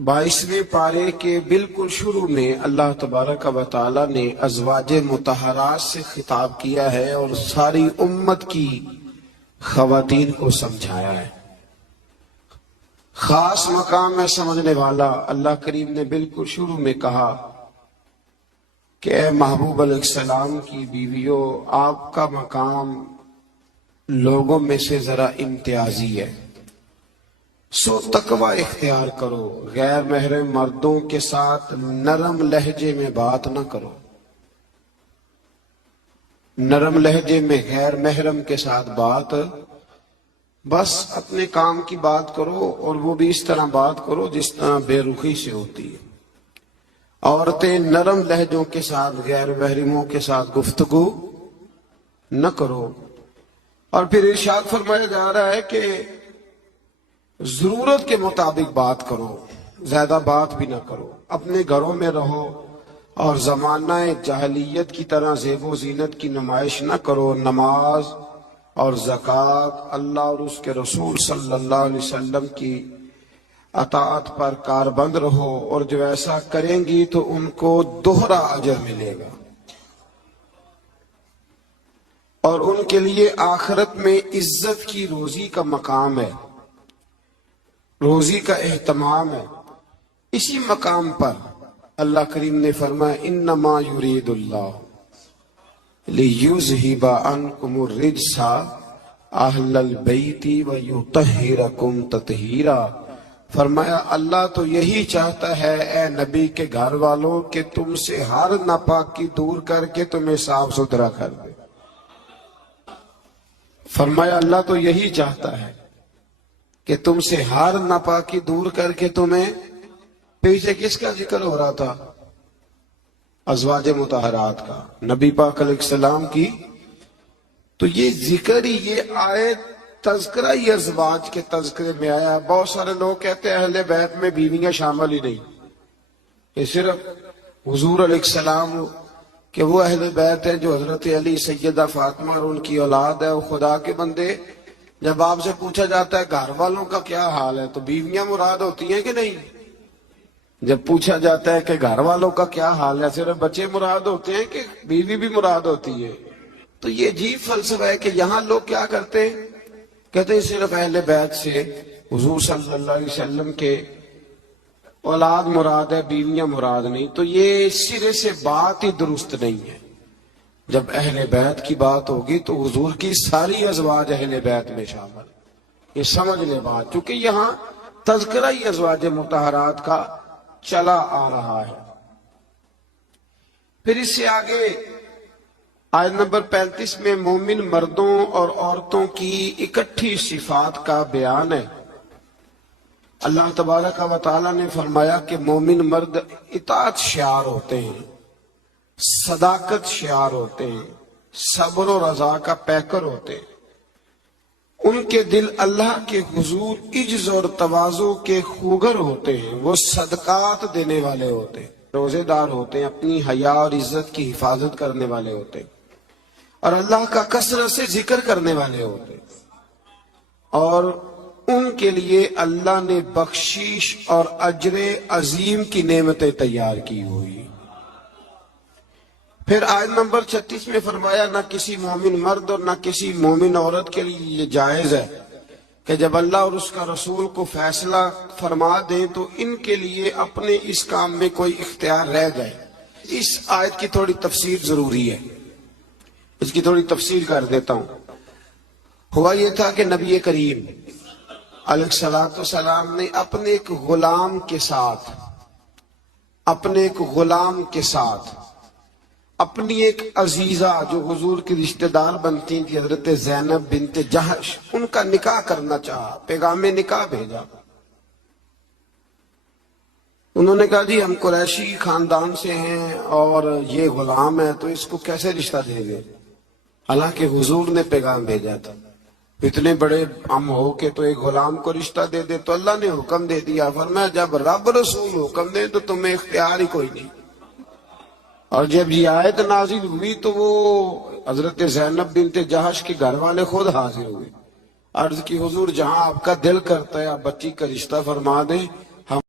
22वें पारे के बिल्कुल शुरू में अल्लाह तबारक व तआला ने अज़वाज मुतहरात से खिताब किया है और सारी उम्मत की ख़वातीन को समझाया है। खास मकाम में समझने वाला अल्लाह करीम ने बिल्कुल शुरू में कहा कि ए महबूब अलैहिस्सलाम की बीवियों, आपका मकाम लोगों में से जरा इम्तियाजी है, सो तकवा इख्तियार करो। गैर महरम मर्दों के साथ नरम लहजे में बात न करो। नरम लहजे में गैर महरम के साथ बात, बस अपने काम की बात करो और वो भी इस तरह बात करो जिस तरह बेरुखी से होती है। औरतें नरम लहजों के साथ गैर महरमों के साथ गुफ्तगू न करो। और फिर इरशाद फरमाया जा रहा है कि जरूरत के मुताबिक बात करो, ज्यादा बात भी ना करो। अपने घरों में रहो और जमाना जाहलियत की तरह ज़ेबो ज़ीनत की नुमाइश न करो। नमाज और ज़कात, अल्लाह और उसके रसूल सल्लल्लाहु अलैहि वसल्लम की अताअत पर कारबंद रहो, और जो ऐसा करेंगी तो उनको दोहरा अजर मिलेगा और उनके लिए आखिरत में इज्जत की रोजी का मकाम है, रोजी का एहतमाम है। इसी मकाम पर अल्लाह करीम ने फरमाया, इन्नमा युरीदुल्लाह लियुज़हिबा अन्कुमुर रिज्सा अहलल बैति व युतहिरकुम ततहीरा। फरमाया अल्लाह तो यही चाहता है ए नबी के घर वालों कि तुमसे हर नापाकी दूर करके तुम्हें साफ सुथरा कर दे। फरमाया अल्लाह तो यही चाहता है कि तुमसे हर नापाकी दूर करके तुम्हें, पीछे किसका जिक्र हो रहा था? अज़वाज मुतहरात का, नबी पाक अलैहिस्सलाम की। तो ये जिक्र ही, ये आयत तज़किरा ही अज़वाज के तज़किरे में आया। बहुत सारे लोग कहते हैं अहले बैत में बीवियां शामिल ही नहीं, ये सिर्फ हुजूर अलैहिस्सलाम कि वो अहले बैत है जो हजरत अली, सैयदा फातिमा और उनकी औलाद है। वो खुदा के बंदे, जब आपसे पूछा जाता है घर वालों का क्या हाल है तो बीवियां मुराद होती हैं कि नहीं? जब पूछा जाता है कि घर वालों का क्या हाल है, सिर्फ बच्चे मुराद होते हैं कि बीवी भी मुराद होती है? तो ये अजीब फलसफा है कि यहाँ लोग क्या करते हैं, कहते हैं सिर्फ अहले बैत से हुजूर सल्लल्लाहु अलैहि वसल्लम के औलाद मुराद है, बीवियां मुराद नहीं। तो ये सिरे से बात ही दुरुस्त नहीं है। जब अहले बैत की बात होगी तो हुजूर की सारी अज़वाज अहले बैत में शामिल, ये समझ ले बात, क्योंकि यहाँ तज़किरा ही अज़वाज मुतहरात का चला आ रहा है। फिर इससे आगे आयत नंबर 35 में मोमिन मर्दों और औरतों की इकट्ठी सिफात का बयान है। अल्लाह तबारक व तआला ने फरमाया कि मोमिन मर्द इताअत शियार होते हैं, सदाकत शियार होते हैं, सब्र और रज़ा का पैकर होते हैं। उनके दिल अल्लाह के हुजूर इज्ज और तवाज़ु के खूगर होते हैं। वो सदकात देने वाले होते हैं, रोजेदार होते हैं, अपनी हया और इज्जत की हिफाजत करने वाले होते हैं, और अल्लाह का कसरत से जिक्र करने वाले होते हैं। और उनके लिए अल्लाह ने बख्शीश और अजरे अजीम की नेमतें तैयार की हुई। फिर आयत नंबर 36 में फरमाया, ना किसी मोमिन मर्द और ना किसी मोमिन औरत के लिए ये जायज है कि जब अल्लाह और उसका रसूल को फैसला फरमा दें तो इनके लिए अपने इस काम में कोई इख्तियार रह जाए। इस आयत की थोड़ी तफसीर जरूरी है, इसकी थोड़ी तफसीर कर देता हूं। हुआ ये था कि नबी करीम अलैहिस्सलातु वस्सलाम ने अपने एक गुलाम के साथ अपनी एक अजीजा जो हुजूर की रिश्तेदार बनती थी, हजरत ज़ैनब बिन्त जहश, उनका निकाह करना चाहा, पैगामे निकाह भेजा। उन्होंने कहा जी हम कुरैशी खानदान से हैं और ये गुलाम है तो इसको कैसे रिश्ता देंगे। हालांकि हुजूर ने पैगाम भेजा था, इतने बड़े हम हो के तो एक गुलाम को रिश्ता दे दे। तो अल्लाह ने हुक्म दे दिया, फरमाया जब रब रसूल हुक्म दे तो तुम्हें इख्तियार ही कोई नहीं। और जब ये आयत नाजिल हुई तो वो हजरत ज़ैनब बिन्त जहश के घर वाले खुद हाजिर हुए। अर्ज की हुजूर जहां आपका दिल करता है आप बच्ची का रिश्ता फरमा दें।